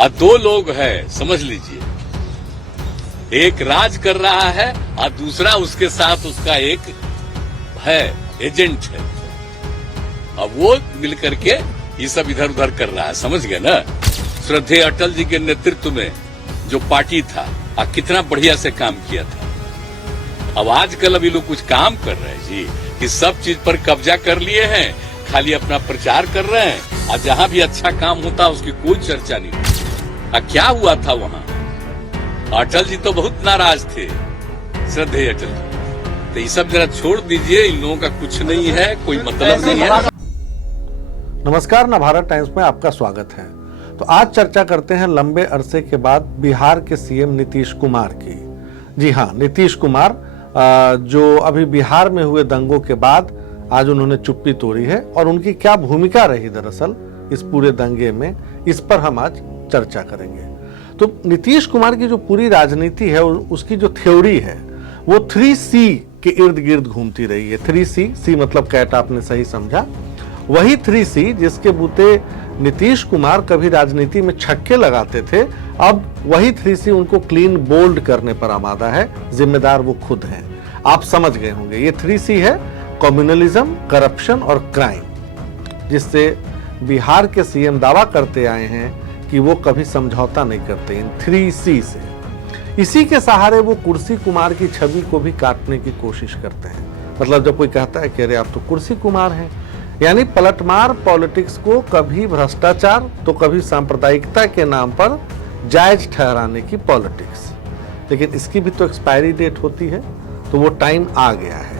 और दो लोग हैं, समझ लीजिए। एक राज कर रहा है और दूसरा उसके साथ उसका एक है, एजेंट है। अब वो मिलकर के ये सब इधर उधर कर रहा है, समझ गए ना। श्रद्धेय अटल जी के नेतृत्व में जो पार्टी था कितना बढ़िया से काम किया था। अब आजकल अभी लोग कुछ काम कर रहे हैं जी कि सब चीज पर कब्जा कर लिए हैं, खाली अपना प्रचार कर रहे हैं और जहां भी अच्छा काम होता उसकी कोई चर्चा नहीं होती। क्या हुआ था वहां? अटल जी तो बहुत नाराज थे, श्रद्धेय अटल जी। तो ये सब जरा छोड़ दीजिए, इन लोगों का कुछ नहीं है, कोई मतलब नहीं है। नमस्कार, नवभारत टाइम्स में आपका स्वागत है। तो आज चर्चा करते हैं लंबे अरसे के बाद बिहार के सीएम नीतीश कुमार की। जी हाँ, नीतीश कुमार जो अभी बिहार में हुए दंगों के बाद आज उन्होंने चुप्पी तोड़ी है और उनकी क्या भूमिका रही दरअसल इस पूरे दंगे में, इस पर हम आज चर्चा करेंगे। तो नीतीश कुमार की जो पूरी राजनीति है, उसकी जो थ्योरी है वो 3C के इर्द गिर्द घूमती रही है। 3C मतलब कैट, आपने सही समझा। वही 3C जिसके बूते नीतीश कुमार कभी राजनीति में छक्के लगाते थे, अब वही 3C उनको क्लीन बोल्ड करने पर आमादा है। जिम्मेदार वो खुद हैं। आप समझ गए होंगे, ये 3C है कम्युनलिज्म, करप्शन और क्राइम, जिससे बिहार के सीएम दावा करते आए हैं कि वो कभी समझौता नहीं करते इन 3C से। इसी के सहारे वो कुर्सी कुमार की छवि को भी काटने की कोशिश करते हैं। मतलब जब कोई कहता है कि अरे आप तो कुर्सी कुमार हैं, यानी पलटमार पॉलिटिक्स को कभी भ्रष्टाचार तो कभी सांप्रदायिकता के नाम पर जायज ठहराने की पॉलिटिक्स। लेकिन इसकी भी तो एक्सपायरी डेट होती है, तो वो टाइम आ गया है।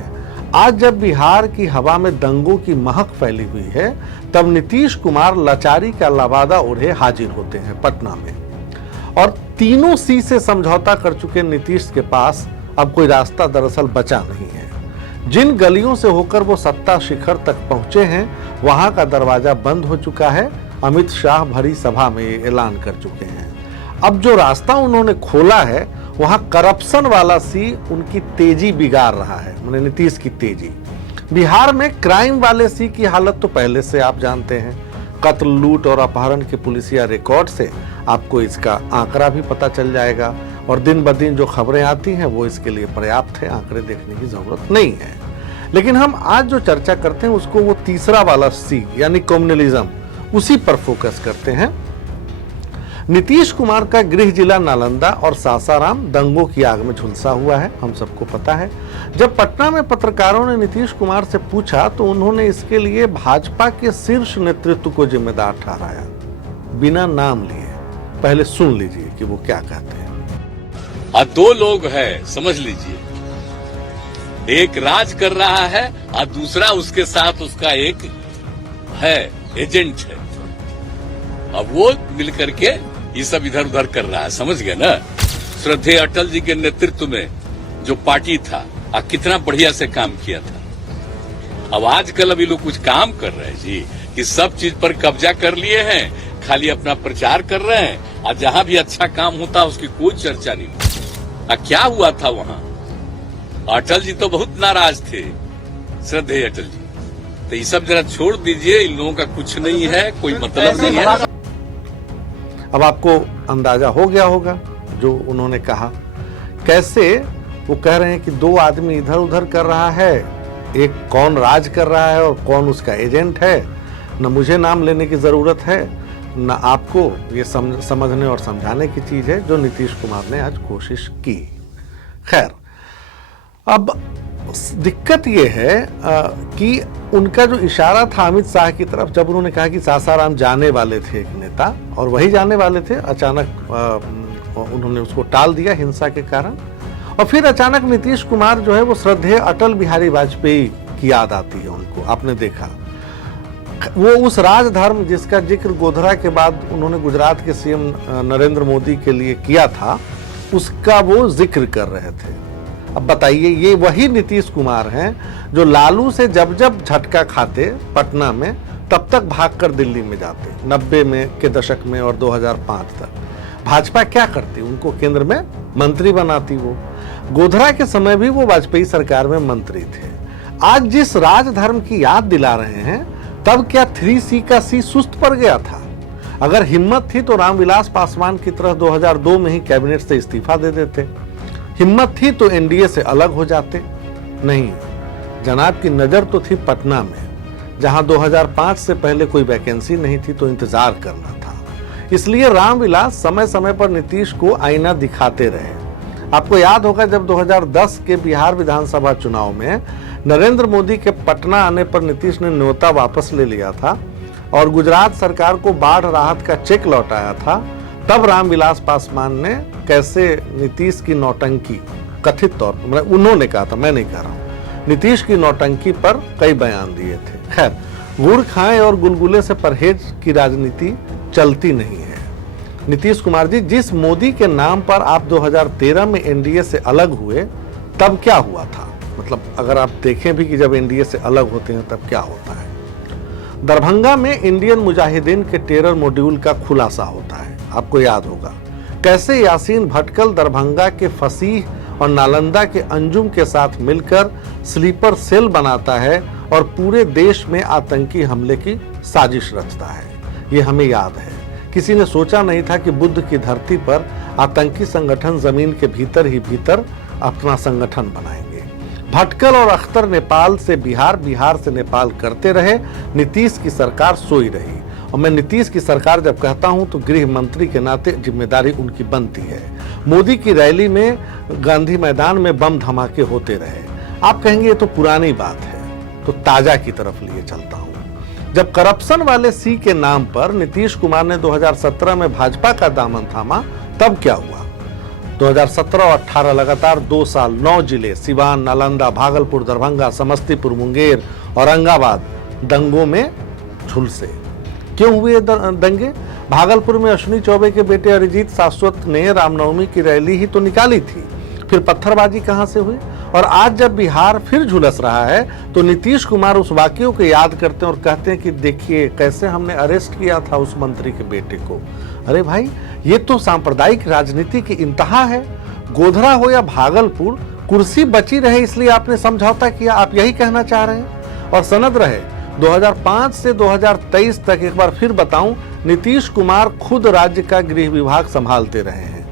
आज जब बिहार की हवा में दंगों की महक फैली हुई है, तब नीतीश कुमार लाचारी का लबादा ओढ़े हाजिर होते हैं पटना में। और तीनों C से समझौता कर चुके नीतीश के पास अब कोई रास्ता दरअसल बचा नहीं है। जिन गलियों से होकर वो सत्ता शिखर तक पहुंचे हैं, वहां का दरवाजा बंद हो चुका है। अमित शाह भरी सभा में ये ऐलान कर चुके हैं। अब जो रास्ता उन्होंने खोला है, वहां करप्शन वाला C उनकी तेजी बिगाड़ रहा है, माने नीतीश की तेजी। बिहार में क्राइम वाले C की हालत तो पहले से आप जानते हैं। कत्ल, लूट और अपहरण के पुलिसिया रिकॉर्ड से आपको इसका आंकड़ा भी पता चल जाएगा। और दिन ब दिन जो खबरें आती हैं वो इसके लिए पर्याप्त है, आंकड़े देखने की जरूरत नहीं है। लेकिन हम आज जो चर्चा करते हैं उसको वो तीसरा वाला C यानी कम्युनलिज्म, उसी पर फोकस करते हैं। नीतीश कुमार का गृह जिला नालंदा और सासाराम दंगों की आग में झुलसा हुआ है, हम सबको पता है। जब पटना में पत्रकारों ने नीतीश कुमार से पूछा तो उन्होंने इसके लिए भाजपा के शीर्ष नेतृत्व को जिम्मेदार ठहराया, बिना नाम लिए। पहले सुन लीजिए कि वो क्या कहते हैं। और दो लोग हैं, समझ लीजिए। एक राज कर रहा है और दूसरा उसके साथ उसका एक है, एजेंट है। अब वो मिलकर के ये सब इधर उधर कर रहा है, समझ गए ना। श्रद्धेय अटल जी के नेतृत्व में जो पार्टी था कितना बढ़िया से काम किया था। अब आजकल अभी लोग कुछ काम कर रहे हैं जी कि सब चीज पर कब्जा कर लिए हैं, खाली अपना प्रचार कर रहे हैं और जहां भी अच्छा काम होता उसकी कोई चर्चा नहीं होती। क्या हुआ था वहां? अटल जी तो बहुत नाराज थे, श्रद्धेय अटल जी। तो ये सब जरा छोड़ दीजिए, इन लोगों का कुछ नहीं है, कोई मतलब नहीं है। अब आपको अंदाजा हो गया होगा जो उन्होंने कहा। कैसे वो कह रहे हैं कि दो आदमी इधर उधर कर रहा है, एक कौन राज कर रहा है और कौन उसका एजेंट है। न मुझे नाम लेने की जरूरत है, न आपको ये समझने और समझाने की चीज है, जो नीतीश कुमार ने आज कोशिश की। खैर, अब दिक्कत ये है कि उनका जो इशारा था अमित शाह की तरफ, जब उन्होंने कहा कि सासाराम जाने वाले थे एक नेता, और वही जाने वाले थे, अचानक उन्होंने उसको टाल दिया हिंसा के कारण। और फिर अचानक नीतीश कुमार जो है वो श्रद्धेय अटल बिहारी वाजपेयी की याद आती है उनको। आपने देखा वो उस राजधर्म जिसका जिक्र गोधरा के बाद उन्होंने गुजरात के सीएम नरेंद्र मोदी के लिए किया था, उसका वो जिक्र कर रहे थे। अब बताइए, ये वही नीतीश कुमार हैं जो लालू से जब जब झटका खाते पटना में, तब तक भागकर दिल्ली में जाते। 90 में के दशक में और 2005 तक भाजपा क्या करती, उनको केंद्र में मंत्री बनाती। वो गोधरा के समय भी वो वाजपेयी सरकार में मंत्री थे। आज जिस राजधर्म की याद दिला रहे हैं, तब क्या 3C का C सुस्त पड़ गया था? अगर हिम्मत थी तो रामविलास पासवान की तरह 2002 में ही कैबिनेट से इस्तीफा दे देते। हिम्मत थी तो एनडीए से अलग हो जाते। नहीं, जनाब की नजर तो थी पटना में, जहां 2005 से पहले कोई वैकेंसी नहीं थी तो इंतजार करना था। इसलिए रामविलास समय समय पर नीतीश को आईना दिखाते रहे। आपको याद होगा जब 2010 के बिहार विधानसभा चुनाव में नरेंद्र मोदी के पटना आने पर नीतीश ने न्योता वापस ले लिया था और गुजरात सरकार को बाढ़ राहत का चेक लौटाया था, तब रामविलास पासवान ने कैसे नीतीश की नौटंकी, कथित तौर पर, मतलब उन्होंने कहा था, मैं नहीं कह रहा हूं, नीतीश की नौटंकी पर कई बयान दिए थे। खैर, गुड़ खाएं और गुलगुले से परहेज की राजनीति चलती नहीं है। नीतीश कुमार जी, जिस मोदी के नाम पर आप 2013 में एनडीए से अलग हुए, तब क्या हुआ था? मतलब अगर आप देखें भी कि जब एनडीए से अलग होते हैं तब क्या होता है। दरभंगा में इंडियन मुजाहिदीन के टेरर मॉड्यूल का खुलासा होता है। आपको याद होगा कैसे यासीन भटकल दरभंगा के फसीह और नालंदा के अंजुम के साथ मिलकर स्लीपर सेल बनाता है और पूरे देश में आतंकी हमले की साजिश रचता है। ये हमें याद है। किसी ने सोचा नहीं था कि बुद्ध की धरती पर आतंकी संगठन जमीन के भीतर ही भीतर अपना संगठन बनाएंगे। भटकल और अख्तर नेपाल से बिहार, बिहार से नेपाल करते रहे। नीतीश की सरकार सोई रही। और मैं नीतीश की सरकार जब कहता हूं तो गृह मंत्री के नाते जिम्मेदारी उनकी बनती है। मोदी की रैली में गांधी मैदान में बम धमाके होते रहे। आप कहेंगे ये तो पुरानी बात है, तो ताजा की तरफ लिए चलता हूं। जब करप्शन वाले सी के नाम पर नीतीश कुमार ने 2017 में भाजपा का दामन थामा, तब क्या हुआ? 2017 और 18 लगातार 2 साल 9 जिले सिवान, नालंदा, भागलपुर, दरभंगा, समस्तीपुर, मुंगेर, औरंगाबाद दंगों में झुलसे। क्यों हुए दंगे? भागलपुर में अश्विनी चौबे के बेटे अरिजीत शाश्वत ने रामनवमी की रैली ही तो निकाली थी, फिर पत्थरबाजी कहां से हुई? और आज जब बिहार फिर झुलस रहा है तो नीतीश कुमार उस वाकये को याद करते हैं और कहते हैं कि देखिए कैसे हमने अरेस्ट किया था उस मंत्री के बेटे को। अरे भाई, ये तो सांप्रदायिक राजनीति की इंतहा है। गोधरा हो या भागलपुर, कुर्सी बची रहे इसलिए आपने समझौता किया, आप यही कहना चाह रहे हैं? और सनद रहे 2005 से 2023 तक, एक बार फिर बताऊं, नीतीश कुमार खुद राज्य का गृह विभाग संभालते रहे हैं।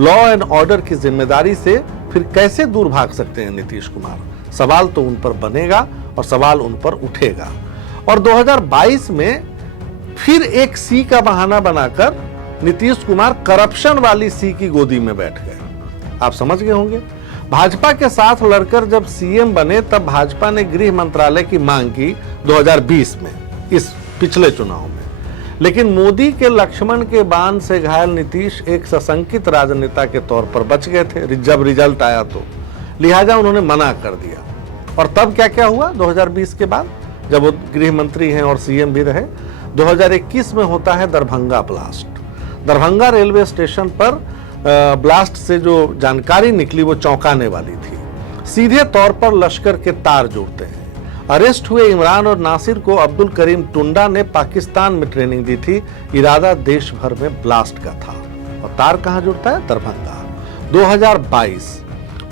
लॉ एंड ऑर्डर की जिम्मेदारी से फिर कैसे दूर भाग सकते हैं नीतीश कुमार? सवाल तो उन पर बनेगा और सवाल उन पर उठेगा। और 2022 में फिर एक सी का बहाना बनाकर नीतीश कुमार करप्शन वाली सी की गोदी में बैठ गए। आप समझ गए होंगे। भाजपा के साथ लड़कर जब सीएम बने तब भाजपा ने गृह मंत्रालय की मांग की 2020 में, इस पिछले चुनाव में। लेकिन मोदी के लक्ष्मण के बाण से घायल नीतीश एक सशंकित राजनेता के तौर पर बच गए थे जब रिजल्ट आया तो, लिहाजा उन्होंने मना कर दिया। और तब क्या क्या हुआ 2020 के बाद, जब वो गृह मंत्री हैं और सीएम भी रहे? 2021 में होता है Darbhanga blast. Darbhanga railway station पर ब्लास्ट से जो जानकारी निकली वो चौंकाने वाली थी। सीधे तौर पर लश्कर के तार जोड़ते हैं। अरेस्ट हुए इमरान और नासिर को अब्दुल करीम टुंडा ने पाकिस्तान में ट्रेनिंग दी थी। इरादा देश भर में ब्लास्ट का था। और तार कहां जुड़ता है? Darbhanga. 2022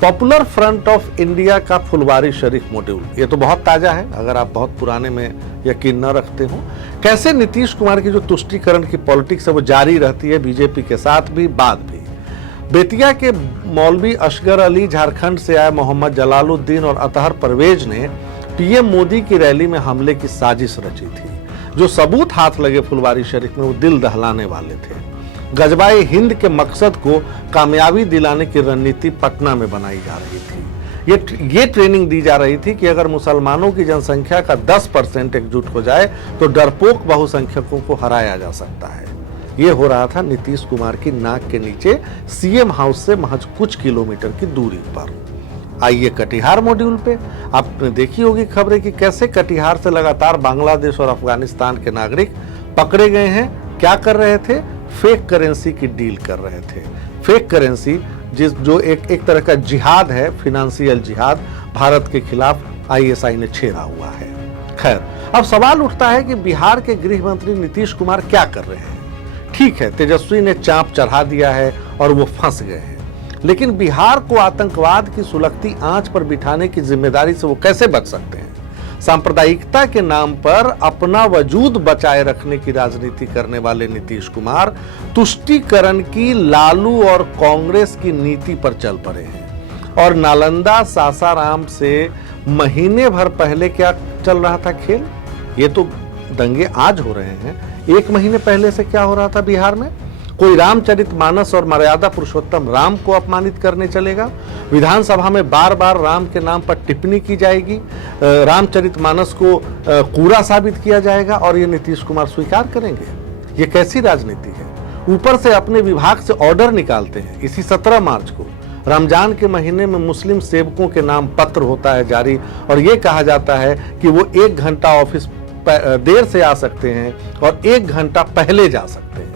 popular front of India का फुलवारी शरीफ मॉड्यूल। ये तो बहुत ताजा है, अगर आप बहुत पुराने में यकीन न रखते हो। कैसे नीतीश कुमार की जो तुष्टीकरण की पॉलिटिक्स है वो जारी रहती है, बीजेपी के साथ भी, बाद भी। बेतिया के मौलवी असगर अली, झारखंड से आए मोहम्मद जलालुद्दीन और अतहर परवेज ने पीएम मोदी की रैली में हमले की साजिश रची थी। जो सबूत हाथ लगे फुलवारी शरीफ में वो दिल दहलाने वाले थे। गजबाए हिंद के मकसद को कामयाबी दिलाने की रणनीति पटना में बनाई जा रही थी। ये ट्रेनिंग दी जा रही थी कि अगर मुसलमानों की जनसंख्या का 10% एकजुट हो जाए तो डरपोक बहुसंख्यकों को हराया जा सकता है। ये हो रहा था नीतीश कुमार की नाक के नीचे, सीएम हाउस से महज कुछ किलोमीटर की दूरी पर। आइए कटिहार मॉड्यूल पे। आपने देखी होगी खबरें कि कैसे कटिहार से लगातार बांग्लादेश और अफगानिस्तान के नागरिक पकड़े गए हैं। क्या कर रहे थे? फेक करेंसी की डील कर रहे थे। फेक करेंसी जो एक तरह का जिहाद है, फिनेंशियल जिहाद, भारत के खिलाफ आईएसआई ने छेड़ा हुआ है। खैर, अब सवाल उठता है कि बिहार के गृह मंत्री नीतीश कुमार क्या कर रहे हैं? ठीक है, तेजस्वी ने चांप चढ़ा दिया है और वो फंस गए हैं, लेकिन बिहार को आतंकवाद की सुलगती आंच पर बिठाने की जिम्मेदारी से वो कैसे बच सकते हैं? सांप्रदायिकता के नाम पर अपना वजूद बचाए रखने की राजनीति करने वाले नीतीश कुमार तुष्टीकरण की लालू और कांग्रेस की नीति पर चल पड़े हैं। और नालंदा सासाराम से महीने भर पहले क्या चल रहा था खेल? ये तो दंगे आज हो रहे हैं, 1 महीने पहले से क्या हो रहा था बिहार में? कोई रामचरितमानस और मर्यादा पुरुषोत्तम राम को अपमानित करने चलेगा? विधानसभा में बार बार राम के नाम पर टिप्पणी की जाएगी, रामचरितमानस को कूड़ा साबित किया जाएगा और ये नीतीश कुमार स्वीकार करेंगे? ये कैसी राजनीति है? ऊपर से अपने विभाग से ऑर्डर निकालते हैं। इसी 17 मार्च को रमजान के महीने में मुस्लिम सेवकों के नाम पत्र होता है जारी और ये कहा जाता है कि वो 1 घंटा ऑफिस देर से आ सकते हैं और 1 घंटा पहले जा सकते हैं।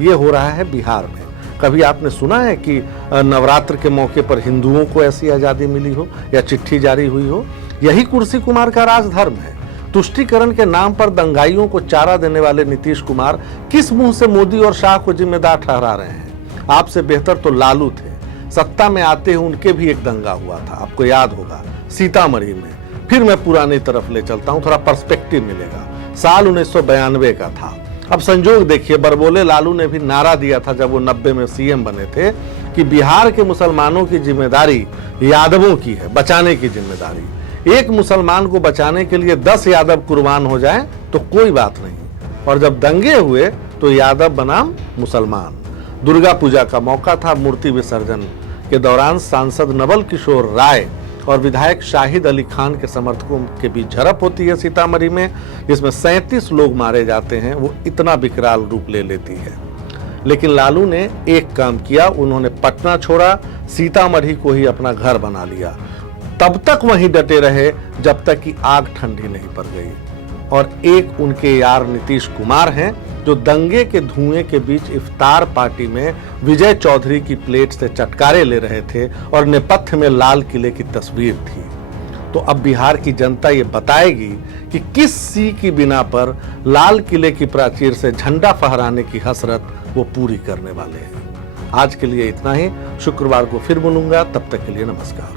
ये हो रहा है बिहार में। कभी आपने सुना है कि नवरात्र के मौके पर हिंदुओं को ऐसी आजादी मिली हो या चिट्ठी जारी हुई हो? यही कुर्सी कुमार का राजधर्म है। तुष्टीकरण के नाम पर दंगाइयों को चारा देने वाले नीतीश कुमार किस मुंह से मोदी और शाह को जिम्मेदार ठहरा रहे हैं? आपसे बेहतर तो लालू थे। सत्ता में आते ही उनके भी एक दंगा हुआ था, आपको याद होगा, सीतामढ़ी में। फिर मैं पुरानी तरफ ले चलता हूं, थोड़ा पर्सपेक्टिव मिलेगा। साल 1992 का था। अब संजोग देखिए, बरबोले लालू ने भी नारा दिया था जब वो 90 में सीएम बने थे कि बिहार के मुसलमानों की जिम्मेदारी यादवों की है, बचाने की जिम्मेदारी। एक मुसलमान को बचाने के लिए 10 यादव कुर्बान हो जाएं तो कोई बात नहीं। और जब दंगे हुए तो यादव बनाम मुसलमान। दुर्गा पूजा का मौका था। मूर्ति विसर्जन के दौरान सांसद नवल किशोर राय और विधायक शाहिद अली खान के समर्थकों के बीच झड़प होती है सीतामढ़ी में, जिसमें 37 लोग मारे जाते हैं। वो इतना विकराल रूप ले लेती है। लेकिन लालू ने एक काम किया, उन्होंने पटना छोड़ा, सीतामढ़ी को ही अपना घर बना लिया। तब तक वहीं डटे रहे जब तक कि आग ठंडी नहीं पड़ गई। और एक उनके यार नीतीश कुमार हैं जो दंगे के धुएं के बीच इफ्तार पार्टी में विजय चौधरी की प्लेट से चटकारे ले रहे थे और नेपथ्य में लाल किले की तस्वीर थी। तो अब बिहार की जनता ये बताएगी कि किस सी की बिना पर लाल किले की प्राचीर से झंडा फहराने की हसरत वो पूरी करने वाले हैं। आज के लिए इतना ही। शुक्रवार को फिर मिलूंगा, तब तक के लिए नमस्कार।